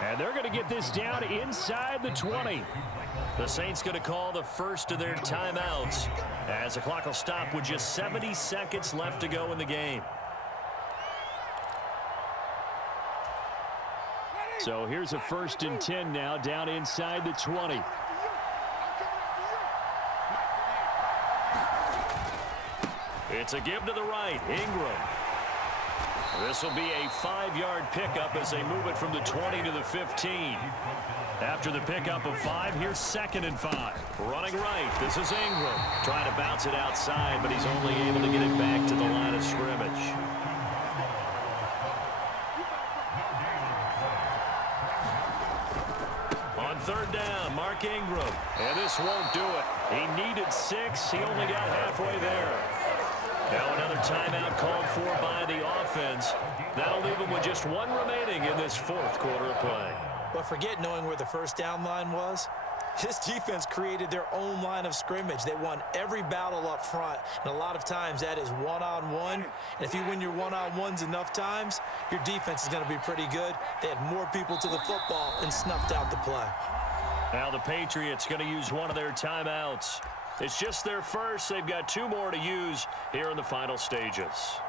And they're going to get this down inside the 20. The Saints going to call the first of their timeouts as the clock will stop with just 70 seconds left to go in the game. So here's a 1st and 10 now down inside the 20. It's a give to the right. Ingram. This will be a 5-yard pickup as they move it from the 20 to the 15. After the pickup of 5, here's 2nd and 5. Running right. This is Ingram. Trying to bounce it outside, but he's only able to get it back to the line of scrimmage. On 3rd down, Mark Ingram. And this won't do it. He needed 6. He only got halfway there. Now another timeout called for by the offense. That'll leave them with just 1 remaining in this 4th quarter of play. But forget knowing where the 1st down line was. This defense created their own line of scrimmage. They won every battle up front, and a lot of times that is one-on-one. And if you win your one-on-ones enough times, your defense is going to be pretty good. They had more people to the football and snuffed out the play. Now the Patriots going to use one of their timeouts. It's just their first. They've got 2 more to use here in the final stages.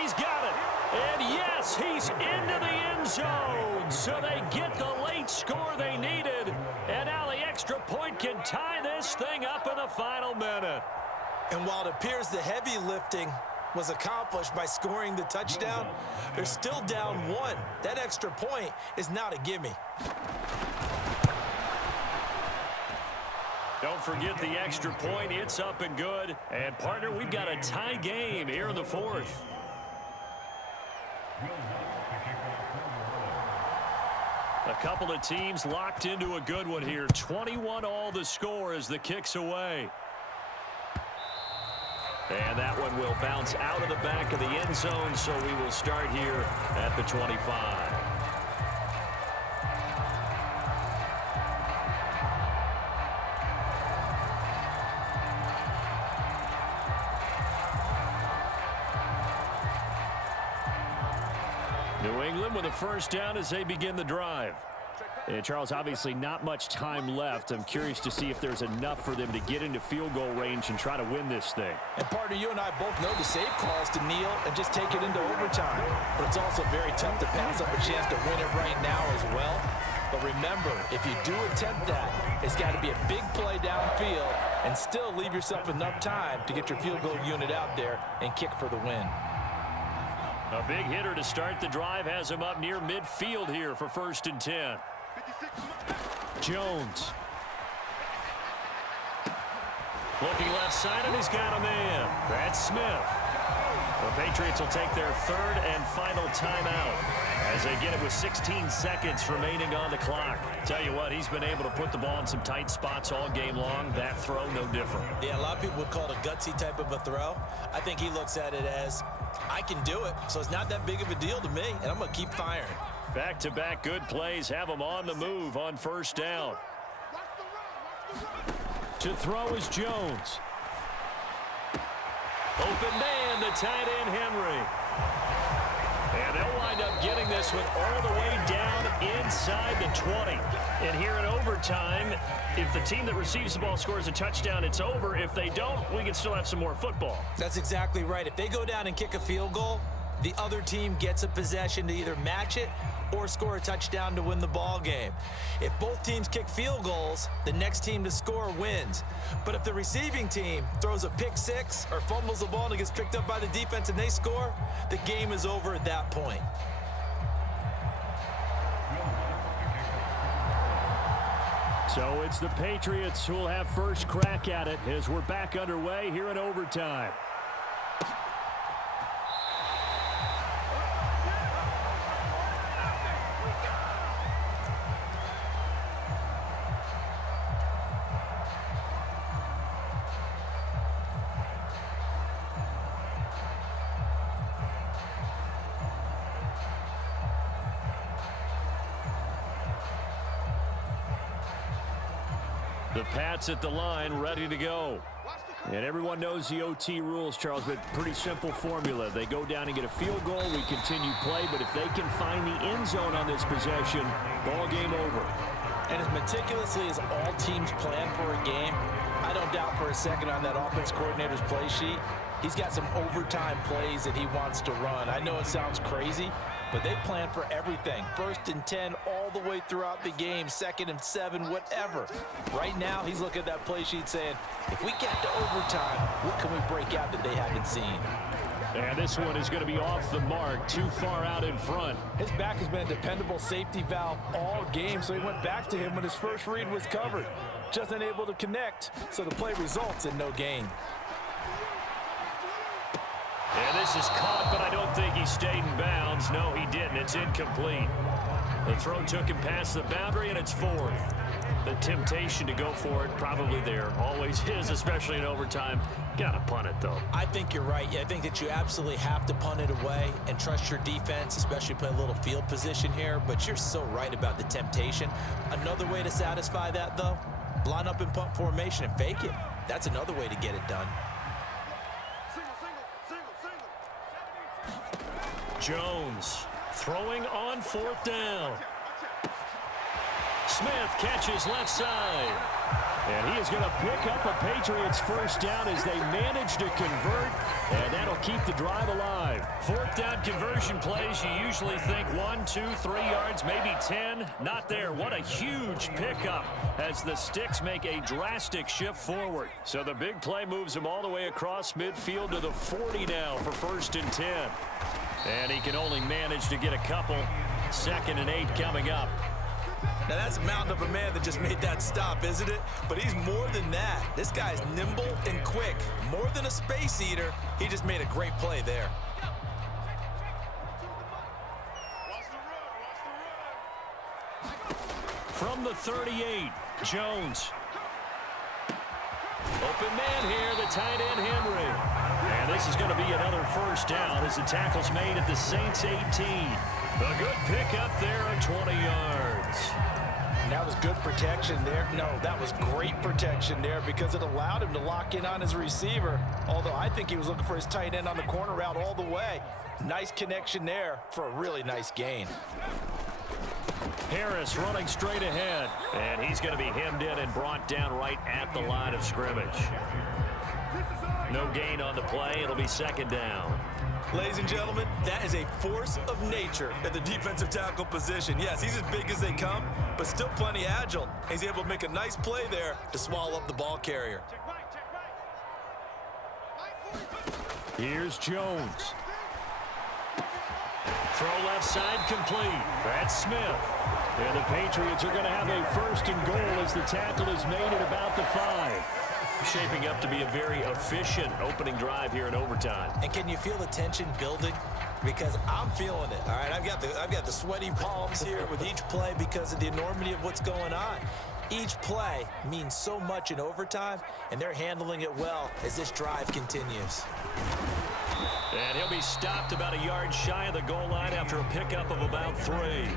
He's got it. And yes, he's into the end zone. So they get the late score they needed. And now the extra point can tie this thing up in the final minute. And while it appears the heavy lifting was accomplished by scoring the touchdown, they're still down 1. That extra point is not a gimme. Don't forget the extra point. It's up and good. And, partner, we've got a tie game here in the 4th. A couple of teams locked into a good one here. 21 all the score as the kick's away. And that one will bounce out of the back of the end zone, so we will start here at the 25. New England with a 1st down as they begin the drive. And Charles, obviously not much time left. I'm curious to see if there's enough for them to get into field goal range and try to win this thing. And partner, you and I both know the safe calls to kneel and just take it into overtime. But it's also very tough to pass up a chance to win it right now as well. But remember, if you do attempt that, it's got to be a big play downfield and still leave yourself enough time to get your field goal unit out there and kick for the win. A big hitter to start the drive has him up near midfield here for 1st and 10. Jones. Looking left side, and he's got a man. That's Smith. The Patriots will take their 3rd and final timeout as they get it with 16 seconds remaining on the clock. Tell you what, he's been able to put the ball in some tight spots all game long. That throw, no different. Yeah, a lot of people would call it a gutsy type of a throw. I think he looks at it as, I can do it, so it's not that big of a deal to me, and I'm going to keep firing. Back-to-back good plays have him on the move on 1st down. To throw is Jones. Open man, the tight end Henry. And they'll wind up getting this one all the way down inside the 20. And here in overtime, if the team that receives the ball scores a touchdown, it's over. If they don't, we can still have some more football. That's exactly right. If they go down and kick a field goal, the other team gets a possession to either match it or score a touchdown to win the ball game. If both teams kick field goals, the next team to score wins. But if the receiving team throws a pick 6 or fumbles the ball and it gets picked up by the defense and they score, the game is over at that point. So it's the Patriots who will have first crack at it as we're back underway here in overtime. The Pats at the line, ready to go. And everyone knows the OT rules, Charles, but pretty simple formula. They go down and get a field goal, we continue play, but if they can find the end zone on this possession, ball game over. And as meticulously as all teams plan for a game, I don't doubt for a second on that offense coordinator's play sheet, he's got some overtime plays that he wants to run. I know it sounds crazy, but they plan for everything. 1st and 10 all the way throughout the game, 2nd and 7, whatever. Right now, he's looking at that play sheet saying, if we get to overtime, what can we break out that they haven't seen? And this one is going to be off the mark, too far out in front. His back has been a dependable safety valve all game, so he went back to him when his first read was covered. Just unable to connect, so the play results in no gain. And this is caught, but I don't think he stayed in bounds. No, he didn't. It's incomplete. The throw took him past the boundary, and it's 4th. The temptation to go for it probably there. Always is, especially in overtime. Gotta punt it, though. I think you're right. I think that you absolutely have to punt it away and trust your defense, especially play a little field position here. But you're so right about the temptation. Another way to satisfy that, though, line up in punt formation and fake it. That's another way to get it done. Jones throwing on 4th down. Smith catches left side. And he is going to pick up a Patriots first down as they manage to convert, and that'll keep the drive alive. 4th down conversion plays, you usually think 1, 2, 3 yards, maybe 10. Not there. What a huge pickup as the Sticks make a drastic shift forward. So the big play moves him all the way across midfield to the 40 now for 1st and 10. And he can only manage to get a couple. 2nd and 8 coming up. Now that's a mountain of a man that just made that stop, isn't it? But he's more than that. This guy's nimble and quick. More than a space eater, he just made a great play there. From the 38, Jones. Open man here, the tight end Henry. And this is going to be another first down as the tackle's made at the Saints 18. A good pickup there at 20 yards. That was good protection there. No, that was great protection there because it allowed him to lock in on his receiver. Although I think he was looking for his tight end on the corner route all the way. Nice connection there for a really nice gain. Harris running straight ahead. And he's going to be hemmed in and brought down right at the line of scrimmage. No gain on the play. It'll be 2nd down. Ladies and gentlemen, that is a force of nature at the defensive tackle position. Yes, he's as big as they come, but still plenty agile. He's able to make a nice play there to swallow up the ball carrier. Here's Jones. Throw left side complete. That's Smith. And the Patriots are going to have a 1st and goal as the tackle is made at about the 5. Shaping up to be a very efficient opening drive here in overtime. And can you feel the tension building? Because I'm feeling it. All right, I've got the sweaty palms here with each play because of the enormity of what's going on. Each play means so much in overtime, and they're handling it well as this drive continues. And he'll be stopped about a yard shy of the goal line after a pickup of about 3.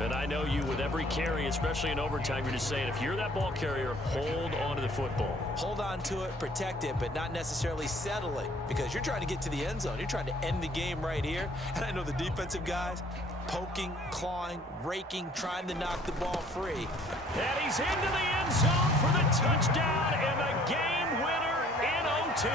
And I know you with every carry, especially in overtime, you're just saying if you're that ball carrier, hold on to the football. Hold on to it, protect it, but not necessarily settle it because you're trying to get to the end zone. You're trying to end the game right here. And I know the defensive guys poking, clawing, raking, trying to knock the ball free. And he's into the end zone for the touchdown and the game winner in OT.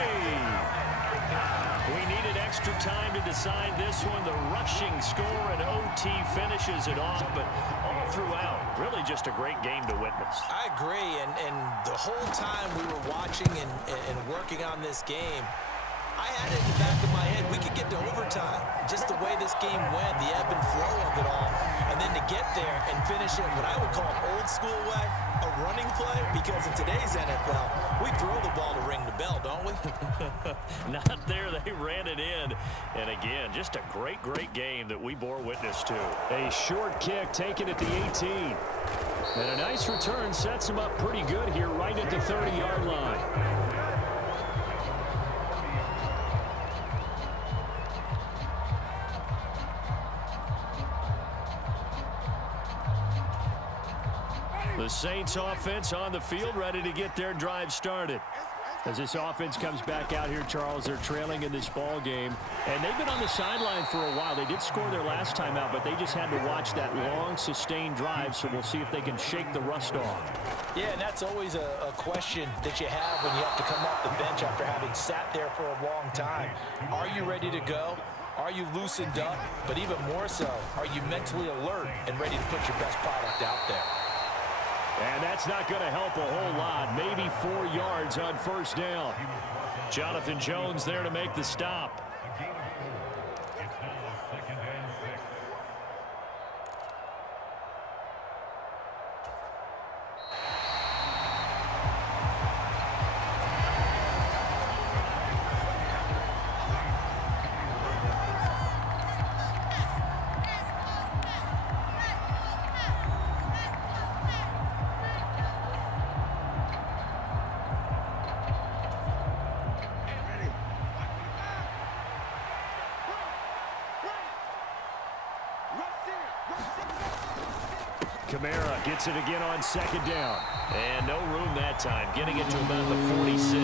We needed extra time to decide this one. The rushing score and OT finishes it off, but all throughout, really just a great game to witness. I agree, and the whole time we were watching and working on this game, I had it in the back of my head. We could get to overtime. Just the way this game went, the ebb and flow of it all, and then to get there and finish it what I would call an old school way, a running play, because in today's NFL, we throw the ball to ring the bell, don't we? Not there. They ran it in. And again, just a great, great game that we bore witness to. A short kick taken at the 18. And a nice return sets him up pretty good here right at the 30-yard line. The Saints offense on the field, ready to get their drive started. As this offense comes back out here, Charles, they're trailing in this ball game. And they've been on the sideline for a while. They did score their last time out, but they just had to watch that long, sustained drive. So we'll see if they can shake the rust off. Yeah, and that's always a question that you have when you have to come off the bench after having sat there for a long time. Are you ready to go? Are you loosened up? But even more so, are you mentally alert and ready to put your best product out there? And that's not going to help a whole lot. Maybe 4 yards on first down. Jonathan Jones there to make the stop. Kamara gets it again on second down. And no room that time, getting it to about the 46.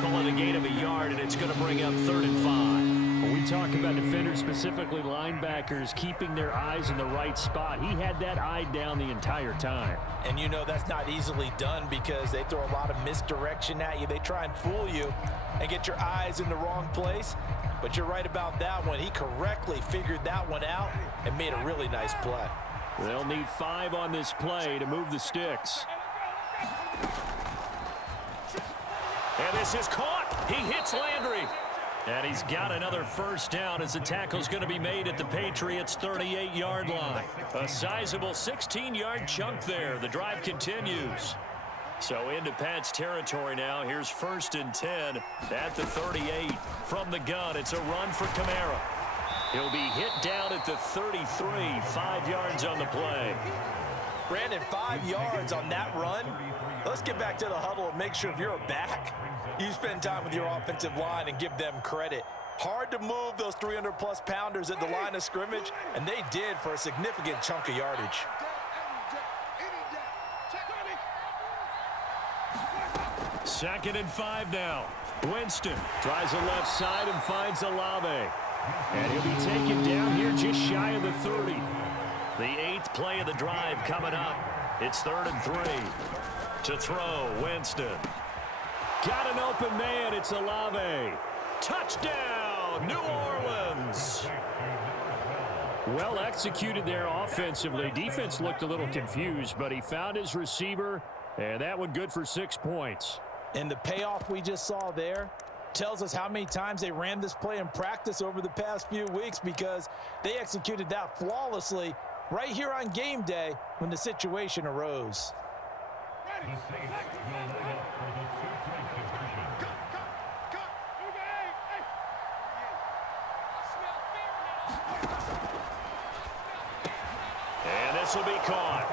Call it a gain of a yard, and it's going to bring up 3rd and 5. When we talk about defenders, specifically linebackers, keeping their eyes in the right spot, he had that eye down the entire time. And you know that's not easily done because they throw a lot of misdirection at you. They try and fool you and get your eyes in the wrong place. But you're right about that one. He correctly figured that one out and made a really nice play. They'll need 5 on this play to move the sticks. And this is caught. He hits Landry. And he's got another first down as the tackle's going to be made at the Patriots' 38-yard line. A sizable 16-yard chunk there. The drive continues. So into Pat's territory now. Here's 1st and 10 at the 38. From the gun, it's a run for Kamara. He'll be hit down at the 33, 5 yards on the play. Brandon, 5 yards on that run. Let's get back to the huddle and make sure if you're a back, you spend time with your offensive line and give them credit. Hard to move those 300-plus pounders at the line of scrimmage, and they did for a significant chunk of yardage. 2nd and 5 now. Winston tries the left side and finds Olave. And he'll be taken down here just shy of the 30. The 8th play of the drive coming up. It's 3rd and 3. To throw, Winston. Got an open man. It's Olave. Touchdown, New Orleans. Well executed there offensively. Defense looked a little confused, but he found his receiver, and that one good for 6 points. And the payoff we just saw there tells us how many times they ran this play in practice over the past few weeks, because they executed that flawlessly right here on game day when the situation arose. And this will be caught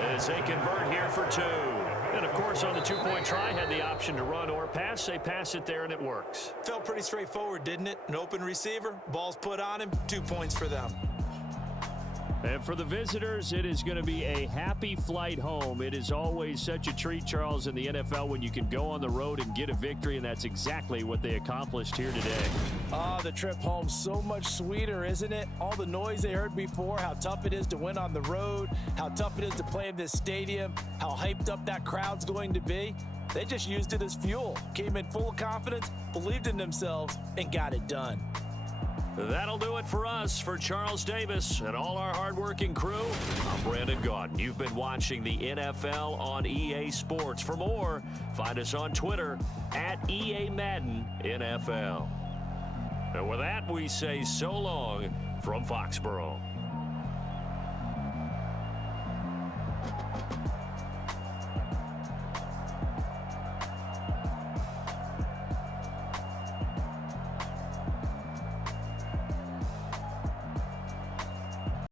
as they convert here for 2. And, of course, on the 2-point try, had the option to run or pass. They pass it there, and it works. Felt pretty straightforward, didn't it? An open receiver, ball's put on him, 2 points for them. And for the visitors, it is going to be a happy flight home. It is always such a treat, Charles, in the NFL when you can go on the road and get a victory, and that's exactly what they accomplished here today. The trip home, so much sweeter, isn't it? All the noise they heard before, how tough it is to win on the road, how tough it is to play in this stadium, how hyped up that crowd's going to be. They just used it as fuel, came in full of confidence, believed in themselves, and got it done. That'll do it for us. For Charles Davis and all our hardworking crew, I'm Brandon Gaudin. You've been watching the NFL on EA Sports. For more, find us on Twitter at EA Madden NFL. And with that, we say so long from Foxborough.